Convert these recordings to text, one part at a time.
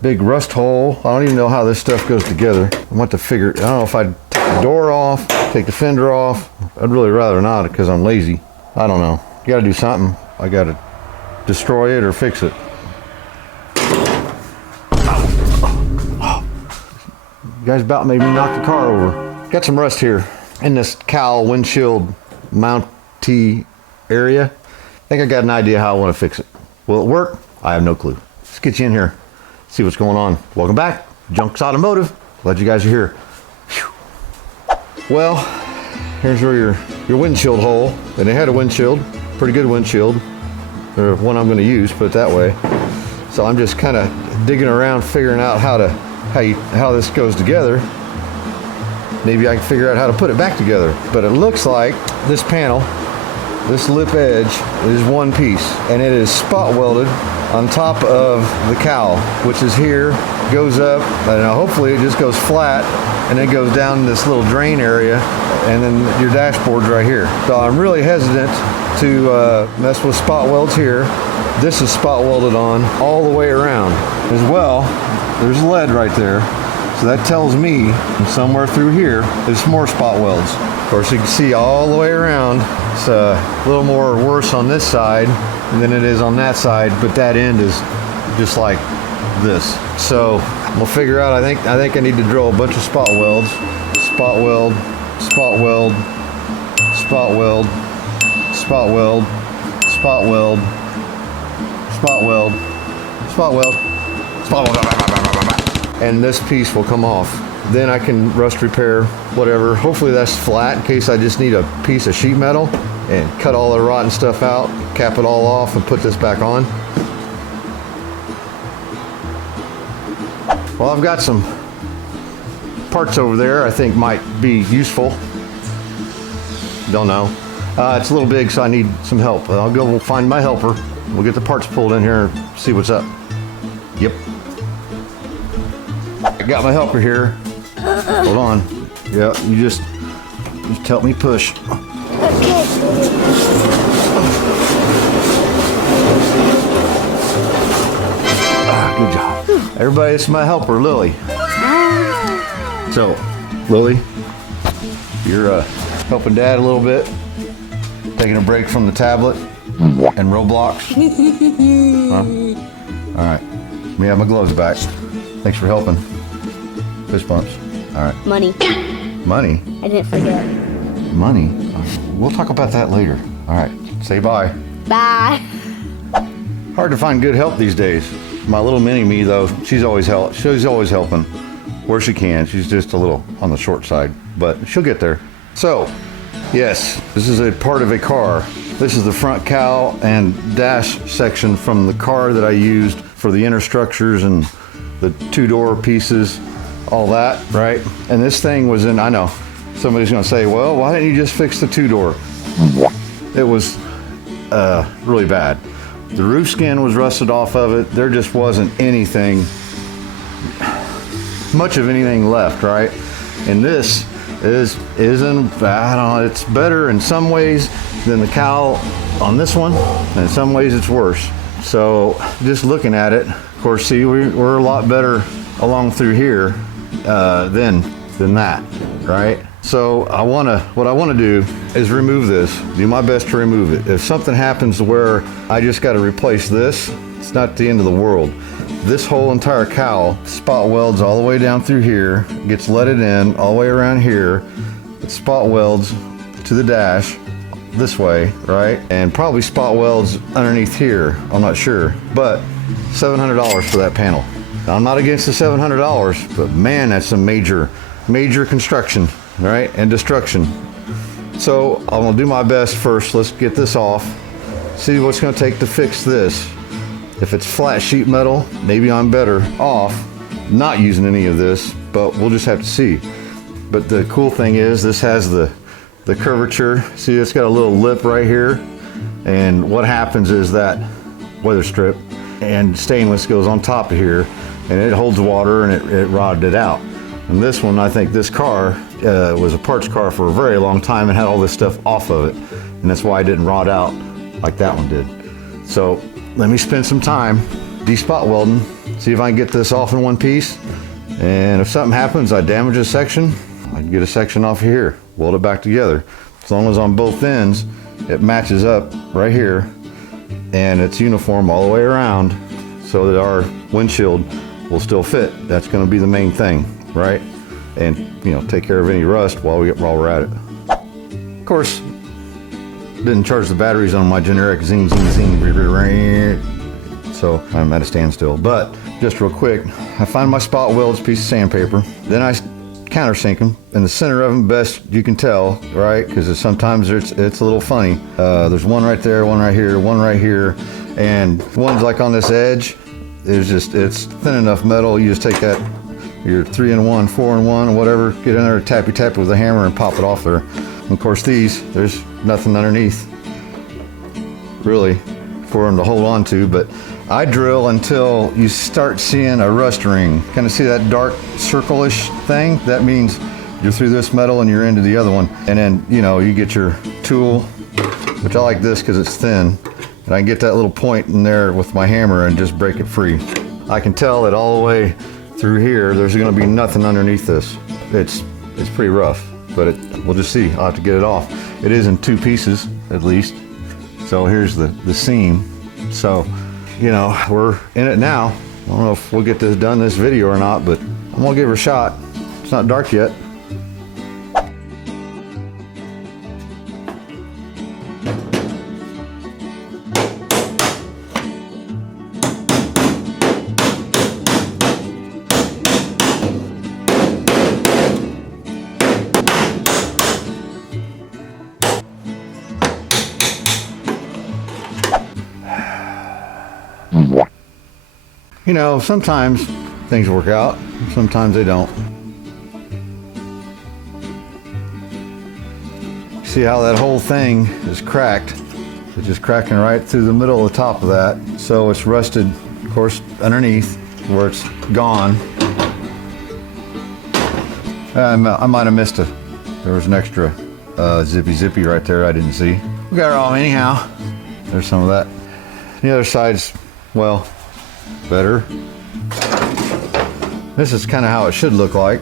big rust hole. I don't even know how this stuff goes together. I want to figure, I don't know if I'd take the door off, take the fender off. I'd really rather not because I'm lazy. I don't know. You gotta do something. I gotta destroy it or fix it. You guys about made me knock the car over. Got some rust here in this cowl windshield mountee area. I think I got an idea how I want to fix it. Will it work? I have no clue. Let's get you in here, see what's going on. Welcome back, Junk's Automotive. Glad you guys are here. Whew. Well, here's where your windshield hole, and it had a windshield, pretty good windshield, or one I'm going to use, put it that way. So I'm just kind of digging around, figuring out how this goes together. Maybe I can figure out how to put it back together. But it looks like this panel, this lip edge, is one piece, and it is spot welded on top of the cowl, which is here, goes up, and hopefully it just goes flat, and then goes down this little drain area, and then your dashboard's right here. So I'm really hesitant to mess with spot welds here. This is spot welded on all the way around. As well, there's lead right there. So that tells me somewhere through here there's more spot welds. Of course, you can see all the way around. It's a little more worse on this side than it is on that side, but that end is just like this. So we'll figure out, I think I need to drill a bunch of spot welds. Spot weld, spot weld, spot weld, spot weld, spot weld, spot weld, spot weld, spot weld, and this piece will come off. Then I can rust repair, whatever. Hopefully that's flat in case I just need a piece of sheet metal and cut all the rotten stuff out, cap it all off, and put this back on. Well, I've got some parts over there I think might be useful. Don't know. It's a little big, so I need some help. I'll go find my helper. We'll get the parts pulled in here and see what's up. Yep. I got my helper here. Hold on. Yeah, you just help me push. Okay. Good job. Everybody, this is my helper, Lily. So, Lily, you're helping Dad a little bit, taking a break from the tablet and Roblox. Huh? All right. Let me have my gloves back. Thanks for helping. Fist bumps. All right. Money. Money? I didn't forget. Money? We'll talk about that later. All right. Say bye. Bye. Hard to find good help these days. My little mini me, though, she's always helping where she can. She's just a little on the short side, but she'll get there. So, yes, this is a part of a car. This is the front cowl and dash section from the car that I used for the inner structures and the two-door pieces, all that, right? And this thing was in, I know, somebody's gonna say, well, why didn't you just fix the two-door? It was really bad. The roof skin was rusted off of it. There just wasn't much of anything left, right? And this isn't, I don't know, it's better in some ways than the cowl on this one, and in some ways it's worse. So just looking at it, of course, see, we're a lot better along through here than that, right? So what I want to do is remove this, do my best to remove it. If something happens to where I just got to replace this, it's not the end of the world. This whole entire cowl spot welds all the way down through here, gets leaded in all the way around here. It spot welds to the dash this way, right? And probably spot welds underneath here, I'm not sure. But $700 for that panel. Now, I'm not against the $700, but man, that's some major construction, right? And destruction. So I'm gonna do my best first. Let's get this off, see what's gonna take to fix this. If it's flat sheet metal, maybe I'm better off not using any of this, but we'll just have to see. But the cool thing is this has the curvature. See, it's got a little lip right here. And what happens is that weather strip and stainless goes on top of here, and it holds water and it rotted it out. And this one, I think this car was a parts car for a very long time and had all this stuff off of it. And that's why it didn't rot out like that one did. So let me spend some time de-spot welding, see if I can get this off in one piece. And if something happens, I damage a section, I can get a section off of here, weld it back together. As long as on both ends, it matches up right here and it's uniform all the way around so that our windshield will still fit. That's going to be the main thing, right? And you know, take care of any rust while we're at it. Of course, didn't charge the batteries on my generic zing, so I'm at a standstill. But just real quick, I find my spot welds piece of sandpaper, then I countersink them in the center of them best you can tell, right? Because sometimes it's a little funny. There's one right there, one right here, one right here, and one's like on this edge. It's thin enough metal. You just take that, your 3-in-1, 4-in-1, whatever, get in there, tap it with a hammer and pop it off there. And of course these, there's nothing underneath really for them to hold on to, but I drill until you start seeing a rust ring. Kind of see that dark circle-ish thing? That means you're through this metal and you're into the other one. And then, you know, you get your tool, which I like this because it's thin, and I can get that little point in there with my hammer and just break it free. I can tell that all the way through here, there's gonna be nothing underneath this. It's pretty rough, but we'll just see. I'll have to get it off. It is in 2 pieces, at least. So here's the seam. So, you know, we're in it now. I don't know if we'll get this done this video or not, but I'm gonna give her a shot. It's not dark yet. You know, sometimes things work out, sometimes they don't. See how that whole thing is cracked? It's just cracking right through the middle of the top of that. So it's rusted, of course, underneath where it's gone. I might have missed there was an extra zippy right there I didn't see. We got it all anyhow. There's some of that. The other side's, well, better. This is kind of how it should look like,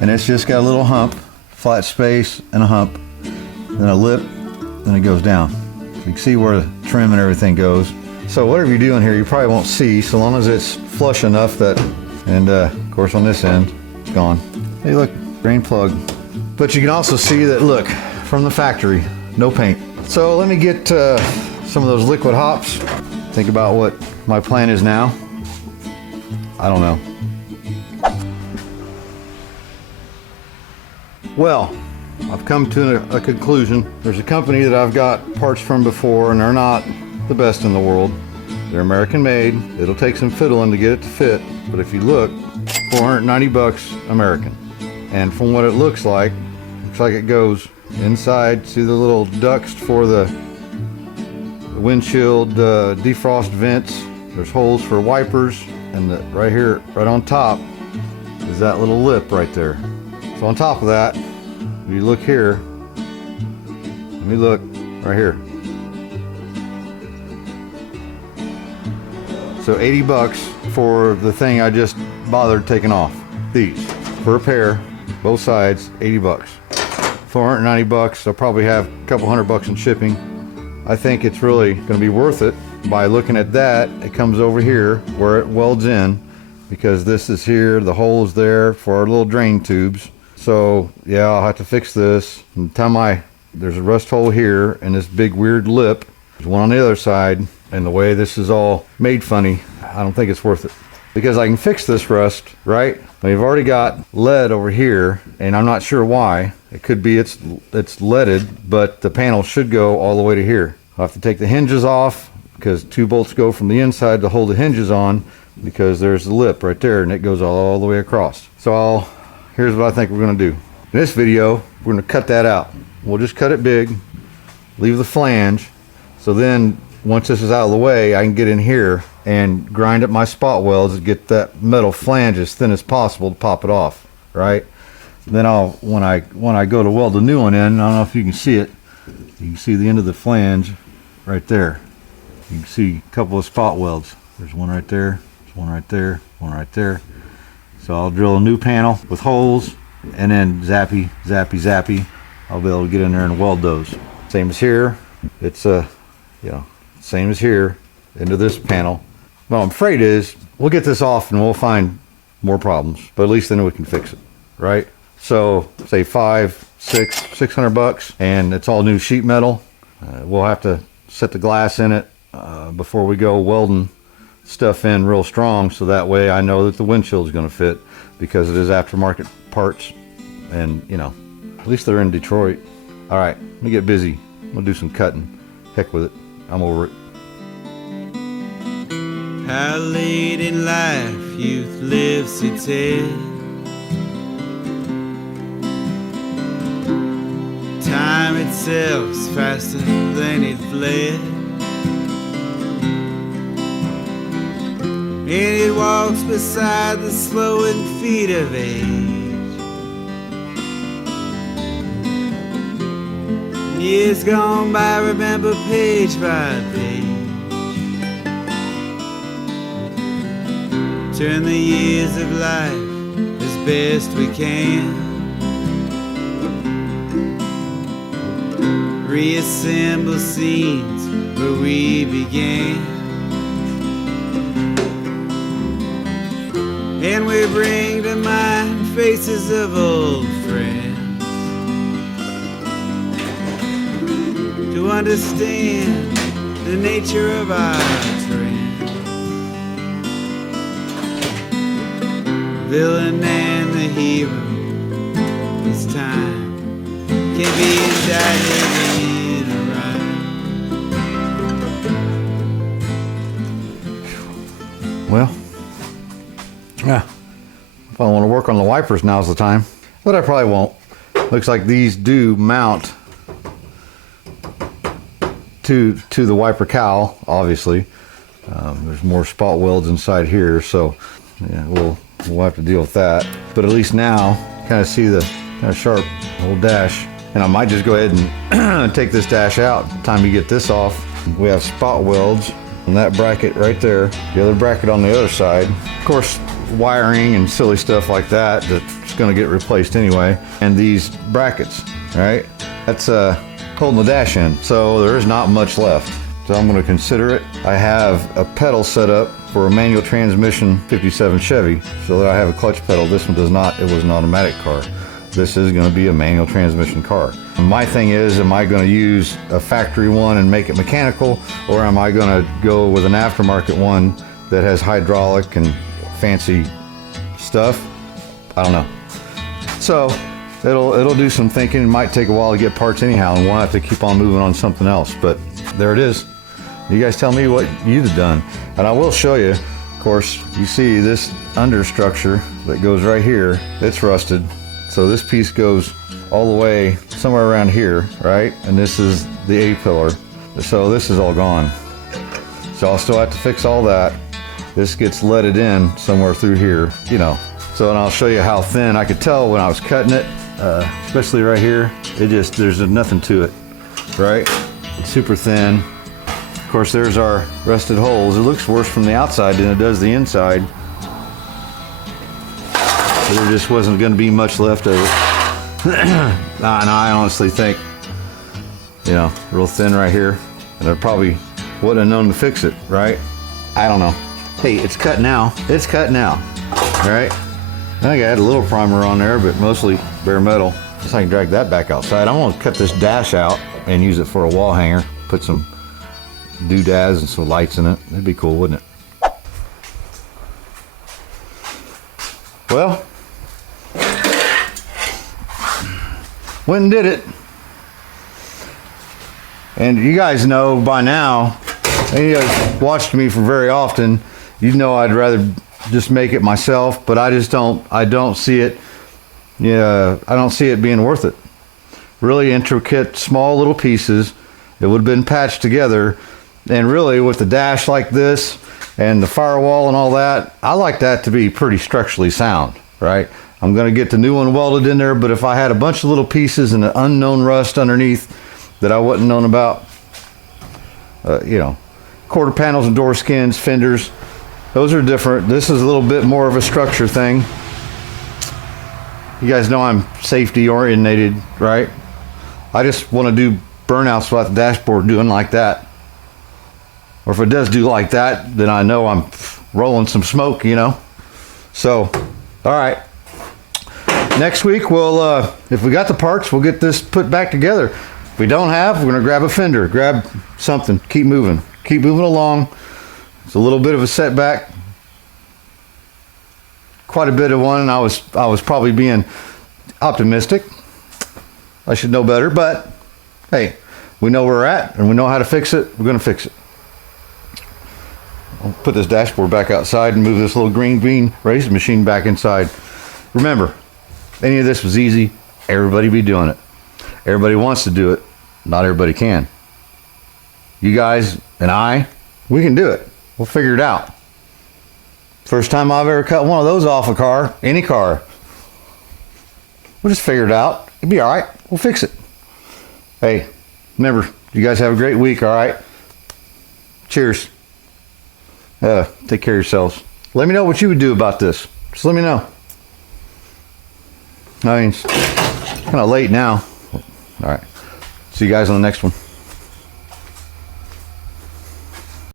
and it's just got a little hump, flat space and a hump, then a lip, then it goes down. You can see where the trim and everything goes. So whatever you do in here, you probably won't see, so long as it's flush enough that, and of course on this end, it's gone. Hey look, drain plug. But you can also see that, look, from the factory, no paint. So let me get some of those liquid hops. Think about what my plan is now. I don't know. Well, I've come to a conclusion. There's a company that I've got parts from before, and they're not the best in the world. They're American made. It'll take some fiddling to get it to fit, but if you look, 490 bucks American. And from what it looks like it goes inside. See the little ducts for the windshield defrost vents. There's holes for wipers, and right here, right on top, is that little lip right there. So on top of that, if you look here, let me look right here. So 80 bucks for the thing I just bothered taking off. These, for a pair, both sides, 80 bucks. 490 bucks, I'll probably have a couple $100 in shipping. I think it's really gonna be worth it. By looking at that, it comes over here where it welds in, because this is here, the hole is there for our little drain tubes. So yeah, I'll have to fix this. And there's a rust hole here and this big weird lip. There's one on the other side, and the way this is all made funny, I don't think it's worth it. Because I can fix this rust, right? We've already got lead over here, and I'm not sure why. It could be it's leaded, but the panel should go all the way to here. I'll have to take the hinges off, because 2 bolts go from the inside to hold the hinges on, because there's the lip right there and it goes all the way across. So here's what I think we're going to do. In this video, we're going to cut that out. We'll just cut it big, leave the flange, so then once this is out of the way, I can get in here and grind up my spot welds and get that metal flange as thin as possible to pop it off, right? Then when I go to weld the new one in, I don't know if you can see it, you can see the end of the flange right there. You can see a couple of spot welds. There's one right there, there's one right there, one right there. So I'll drill a new panel with holes, and then zappy, zappy, zappy. I'll be able to get in there and weld those. Same as here. It's same as here into this panel. What I'm afraid is we'll get this off and we'll find more problems, but at least then we can fix it, right? So say $600, and it's all new sheet metal. We'll have to set the glass in it before we go welding stuff in real strong, so that way I know that the windshield is going to fit, because it is aftermarket parts, and at least they're in Detroit. All right, let me get busy. I'm gonna do some cutting. Heck with it. I'm over it. How late in life youth lives to tell. Time itself's faster than it fled, and it walks beside the slowing feet of age. Years gone by, remember page by page. Turn the years of life as best we can. Reassemble scenes where we began, and we bring to mind faces of old friends, to understand the nature of our trends. Villain and the hero, this time can be indicted in a rhyme. Well, yeah, if I want to work on the wipers, now's the time, but I probably won't. Looks like these do mount to the wiper cowl, obviously. There's more spot welds inside here, so yeah, we'll have to deal with that. But at least now, kind of see the kind of sharp old dash. And I might just go ahead and take this dash out. By the time you get this off, we have spot welds on that bracket right there, the other bracket on the other side. Of course, wiring and silly stuff like that that's going to get replaced anyway. And these brackets, right? That's holding the dash in. So there is not much left. So I'm going to consider it. I have a pedal set up for a manual transmission 57 Chevy, so that I have a clutch pedal. This one does not. It was an automatic car. This is going to be a manual transmission car. My thing is, am I going to use a factory one and make it mechanical, or am I going to go with an aftermarket one that has hydraulic and fancy stuff? I don't know. So it'll do some thinking. It might take a while to get parts anyhow, and we'll have to keep on moving on something else. But there it is. You guys tell me what you'd have done. And I will show you, of course, you see this understructure that goes right here, it's rusted. So this piece goes all the way somewhere around here, right? And this is the A-pillar. So this is all gone. So I'll still have to fix all that. This gets leaded in somewhere through here, So, and I'll show you how thin. I could tell when I was cutting it, especially right here, there's nothing to it, right? It's super thin. Of course, there's our rusted holes. It looks worse from the outside than it does the inside. So there just wasn't going to be much left of it. And I honestly think, real thin right here. And I probably wouldn't have known to fix it, right? I don't know. Hey, it's cut now. It's cut now, all right? I think I had a little primer on there, but mostly bare metal. Guess I can drag that back outside. I'm going to cut this dash out and use it for a wall hanger. Put some doodads and some lights in it. That'd be cool, wouldn't it? Well, went and did it. And you guys know by now, and you guys watched me for very often, you know I'd rather just make it myself, but I don't see it, I don't see it being worth it. Really intricate, small little pieces. It would have been patched together. And really, with the dash like this and the firewall and all that, I like that to be pretty structurally sound, right? I'm going to get the new one welded in there, but if I had a bunch of little pieces and an unknown rust underneath that I wouldn't known about, quarter panels and door skins, fenders, Those are different. This is a little bit more of a structure thing. You guys know I'm safety oriented, right? I just want to do burnouts without the dashboard doing like that. Or if it does do like that, then I know I'm rolling some smoke, you know? So, all right. Next week, we'll, if we got the parts, we'll get this put back together. If we don't have, we're gonna grab a fender, grab something, keep moving along. It's a little bit of a setback, quite a bit of one, and I was probably being optimistic. I should know better, but hey, we know where we're at and we know how to fix it. We're gonna fix it. I'll put this dashboard back outside and move this little green bean racing machine back inside. Remember, any of this was easy, everybody be doing it. Everybody wants to do it, not everybody can. You guys and I, we can do it. We'll figure it out. First time I've ever cut one of those off a car, any car. We'll just figure it out. It'll be all right. We'll fix it. Hey, remember, you guys have a great week, all right? Cheers. Take care of yourselves. Let me know what you would do about this. Just let me know. I mean, it's kind of late now. All right. See you guys on the next one.